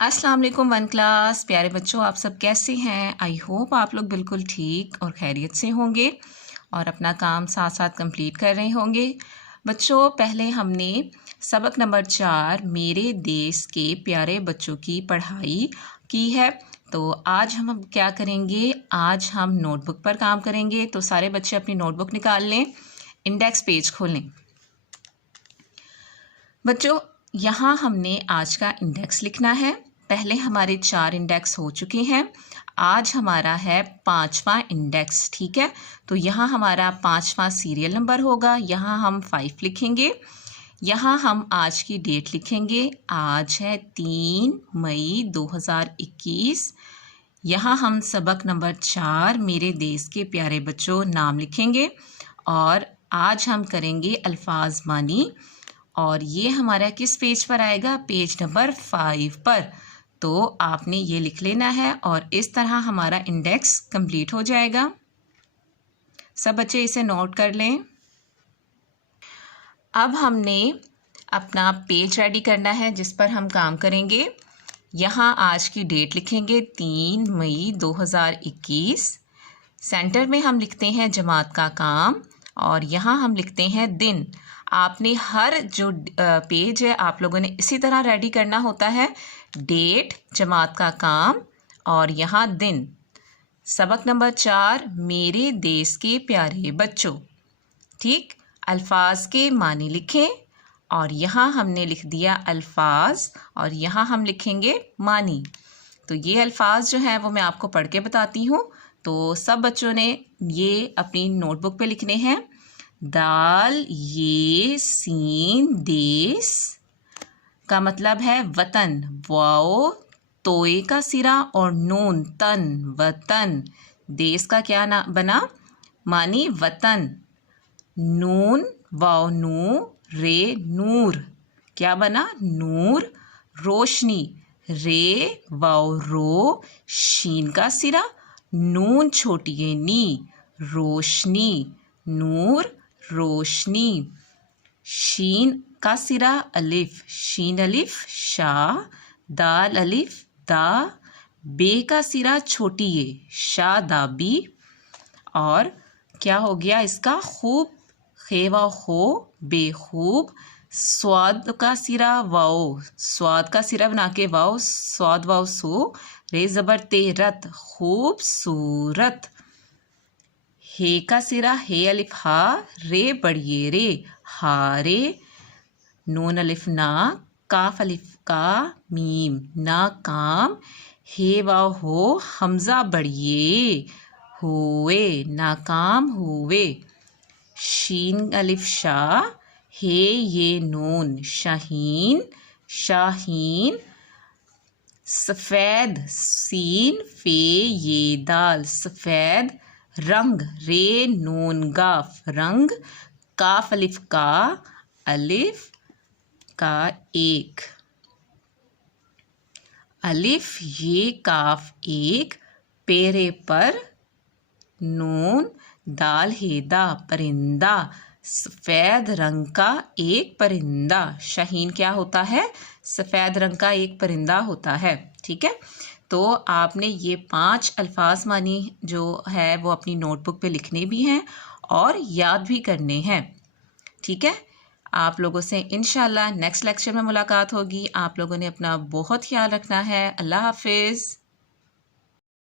अस्सलाम वालेकुम one class. प्यारे बच्चों, आप सब कैसे हैं? आई होप आप लोग बिल्कुल ठीक और खैरियत से होंगे और अपना काम साथ साथ कंप्लीट कर रहे होंगे। बच्चों, पहले हमने सबक नंबर 4 मेरे देश के प्यारे बच्चों की पढ़ाई की है। तो आज हम क्या करेंगे? आज हम नोटबुक पर काम करेंगे। तो सारे बच्चे अपनी नोटबुक निकाल लें, इंडेक्स पेज खोलें। बच्चों, यहाँ हमने आज का इंडेक्स लिखना है। पहले हमारे 4 इंडेक्स हो चुके हैं। आज हमारा है 5वां इंडेक्स, ठीक है। तो यहाँ हमारा 5वां सीरियल नंबर होगा। यहाँ हम 5 लिखेंगे। यहाँ हम आज की डेट लिखेंगे। आज है 3 मई 2021। यहाँ हम सबक नंबर 4 मेरे देश के प्यारे बच्चों नाम लिखेंगे और आज हम करेंगे अल्फाज मानी। और ये हमारा किस पेज पर आएगा? पेज नंबर 5 पर। तो आपने ये लिख लेना है और इस तरह हमारा इंडेक्स कंप्लीट हो जाएगा। सब बच्चे इसे नोट कर लें। अब हमने अपना पेज रेडी करना है जिस पर हम काम करेंगे। यहाँ आज की डेट लिखेंगे 3 मई 2021। सेंटर में हम लिखते हैं जमात का काम और यहाँ हम लिखते हैं दिन। आपने हर जो पेज है आप लोगों ने इसी तरह रेडी करना होता है। डेट, जमात का काम और यहाँ दिन। सबक नंबर 4 मेरे देश के प्यारे बच्चों, ठीक। अल्फाज के मानी लिखें और यहाँ हमने लिख दिया अल्फाज और यहाँ हम लिखेंगे मानी। तो ये अल्फाज जो है वो मैं आपको पढ़ के बताती हूँ। तो सब बच्चों ने ये अपनी नोटबुक पे लिखने हैं। दाल ये सीन देश का मतलब है वतन। वाओ तोए का सिरा और नून तन वतन। देश का क्या ना बना? मानी वतन। नून वाओ नू रे नूर, क्या बना? नूर। रोशनी रे वाओ रो शीन का सिरा नून छोटी ये नी रोशनी नूर रोशनी। शीन का सिरा अलिफ शीन अलिफ शाह दाल अलिफ दा बे का सिरा छोटी ये शादाबी। और क्या हो गया इसका? खूब खेवा हो बेखूब। स्वाद का सिरा वाओ स्वाद का सिरा बना के वाओ स्वाद वाओ सो रे ज़बर ते रत खूबसूरत। हे का सिरा हे अलिफ हा रे बढ़िए रे हारे। नून अलिफ ना काफ अलिफ का मीम नाकाम। हे वाओ हो हमजा बढ़िए हुए नाकाम हुए। शीन अलिफ शाह हे ये नून शाहीन शाहीन। सफ़ेद सीन फे ये दाल सफ़ेद। रंग रे नून गाफ रंग। काफ अलिफ का अलिफ का एक अलिफ ये काफ एक। पेरे पर नून दाल हेदा परिंदा। सफ़ेद रंग का एक परिंदा। शाहीन क्या होता है? सफ़ेद रंग का एक परिंदा होता है, ठीक है। तो आपने ये 5 अल्फाज मानी जो है वो अपनी नोटबुक पे लिखने भी हैं और याद भी करने हैं, ठीक है। आप लोगों से इंशाल्लाह नेक्स्ट लेक्चर में मुलाकात होगी। आप लोगों ने अपना बहुत ख्याल रखना है। अल्लाह हाफिज़।